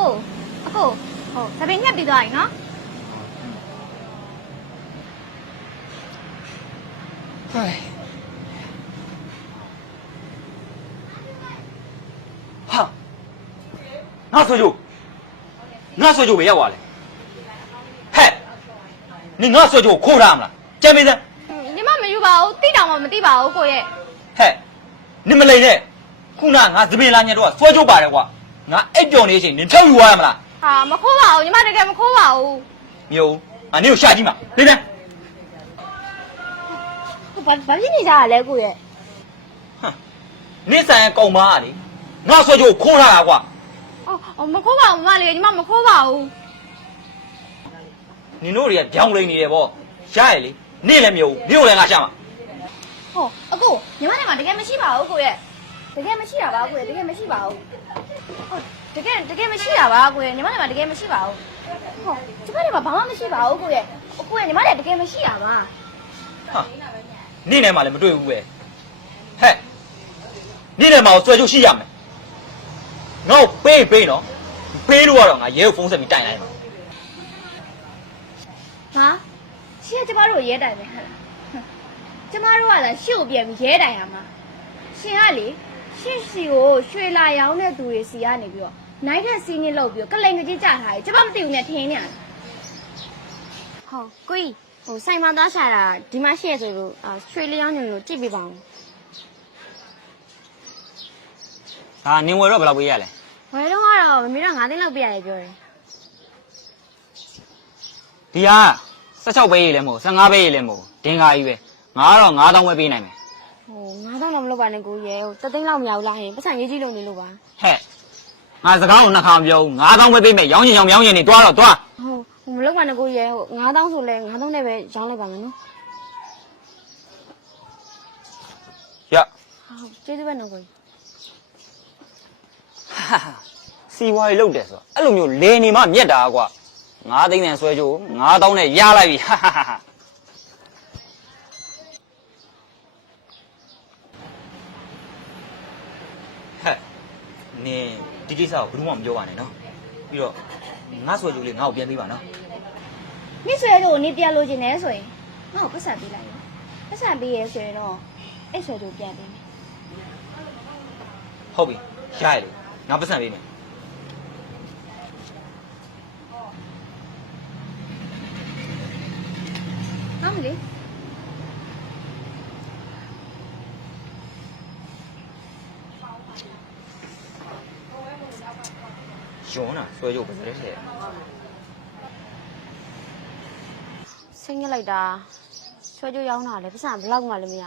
ကိုဟုတ်ဒါပေညက်ပြီးသွားပြီနော်ဟဲ့ဟာငါဆိုကြပဲရောက်သွားလေဟဲ့နင်ငါဆိုကြခိုးရမလားကြမ်းမင်းစမ်းညီမမယူပါဘူးတိတောင်မှမတိပါဘူးကိုရဲ့ဟဲ့နင်မလိန်နဲ့ခုနငါသပင်လာညက်တော့ဆွဲကြပါတယ်ကွာငါအိပ်ပျော်နေချိန်နင်ဖြောက်ယူသွားရမလားဟာမခိုးပါဘူးညီမတကယ်မခိုးပါဘူးမျိုးငါနင်ကိုရှာကြည့်မှာလိမ့်မယ်ဘာဖြစ်နေကြရလဲကိုရဲ့ဟမ်နင်ဆိုင်ကောင်မကလေငါဆွဲကြခိုးထားတာကွာအော်မခိုးပါဘူးမလေးညီမမခိုးပါဘူးနင်တို့တွေကကြောင်လိန်နေတယ်ဗောရှားရလေနင်လည်းမျိုးမျိုးလည်းငါရှာမှာဟောအကိုညီမနဲ့မှတကယ်မရှိပါဘူးကိုရဲ့တကယ်မရှိတာပါကိုရဲ့တကယ်မရှိပါဘူးဟောတကယ်မရှိတာပါကိုရဲ့ညီမနဲ့မှတကယ်မရှိပါဘူးဟောကျမနဲ့မှဘာမှမရှိပါဘူးကိုရဲ့ညီမနဲ့တကယ်မရှိတာပါဟာနင်နဲ့မှလည်းမတွေ့ဘူးပဲဟဲ့နင်နဲ့မှဆွဲကြရှိရမယ်ငါ့ကိုပေးနော်ပေးလို့ကတော့ငါရဲကိုဖုန်းဆက်ပြီးတိုင်လိုက်မှာဟာရှင်းကကျမတို့ရဲတိုင်ပဲဟဲ့လားကျမတို့ကလည်းရှစ်ကိုပြန်ပြီးရဲတိုင်ရမှာရှင်ကလေရှစ်စီကိုရွှေလာရောင်းတဲ့သူတွေစီကနေပြီးတော့နိုင်တဲ့စီးနေလောက်ပြီးတော့ကလိန်ကြီးကြထားတယ်ကျမမသိဘူးနဲ့ထင်းနေရတယ်ဟောကိုကြီးဆိုင်မှာသွားရှာတာဒီမှာရှစ်ရဆိုလို့ရွှေလျောင်းညွန်လို့ကြည့်ပေးပါဦးဟာနင်ဝယ်တော့ဘယ်လောက်ပေးရလဲဝယ်တော့ကတော့မမေတော့9သိန်းလောက်ပေးရတယ်ပြောတယ်ဒီဟာ16ပဲရေးလဲမဟုတ်15ပဲရေးလဲမဟုတ်ဒင်္ဂါကြီးပဲငါကတော့9000ပဲပေးနိုင်မယ်9000တော့မလုပ်ပါနဲ့ကိုရဲ3သိန်းလောက်မရဘူးလားဟင်ပတ်စံရေးကြီးလုံးနေလို့ပါဟဲ့ငါစကားကိုနှစ်ခါမပြောဘူး9000ပဲပေးမယ်ရောင်းချင်ရောင်းနေတွားတော့တွားမလုပ်ပါနဲ့ကိုရဲ9000ဆိုလဲ9000နဲ့ပဲရောင်းလိုက်ပါမယ်နော်ရကျေးဇူးပဲနော်ကိုစီဝါရီလုတ်တယ်ဆိုတော့အဲ့လိုမျိုးလေနေမှမြက်တာကွာ9သိန်းနဲ့ဆွဲကြိုး9000နဲ့ရလိုက်ပြီဟဲ့နင်ဒီကိစ္စကိုဘယ်သူမှမပြောပါနဲ့နော်ပြီးတော့ငါဆွဲကြိုးလေးငါ့ကိုပြန်ပေးပါနော်မိဆွဲကြိုးကိုနေပြန်လို့ခြင်းနဲ့ဆိုရင်ငါ့ကိုပတ်စံပေးလိုက်နော်ပတ်စံပေးရဲဆိုရင်တော့အဲ့ဆွဲကြိုးပြန်ပေးမယ်ဟုတ်ပြီရရလေငါပတ်စံပေးမယ်ဟုတ်မလဲရောနာဆွဲကြိုးပဲတဲ့စိတ်ညစ်လိုက်တာဆွဲကြိုးရောင်းတာလေပတ်စံဘလောက်မှလည်းမရ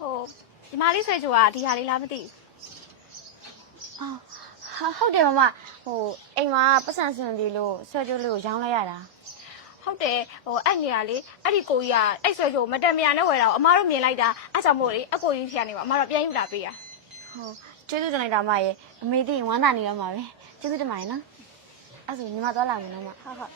ဘူးဒီမလေးဆွဲကြိုးကဒီဟာလေးလားမသိဘူးဟုတ်တယ်မမအိမ်မှာပတ်စံစင်ပြီးလို့ဆွဲကြိုးလေးကိုရောင်းလိုက်ရတာဟုတ်တယ်အဲ့နေရလေအဲ့ဒီကိုကြီးကအဲ့ဆွဲကြိုးမတန်မြာနဲ့ဝယ်တာအမတို့မြင်လိုက်တာအဲ့ကြောင့်မို့လေအကိုကြီးခရနေပါအမတို့ပြန်ယူလာပေးရကျေးဇူးတင်လိုက်တာမရဲ့အမေသိရင်ဝမ်းသာနေတော့မှာပဲကျေးဇူးတင်ပါတယ်နော်အဲ့ဆိုညီမသွားလာမယ်နော်မဟုတ်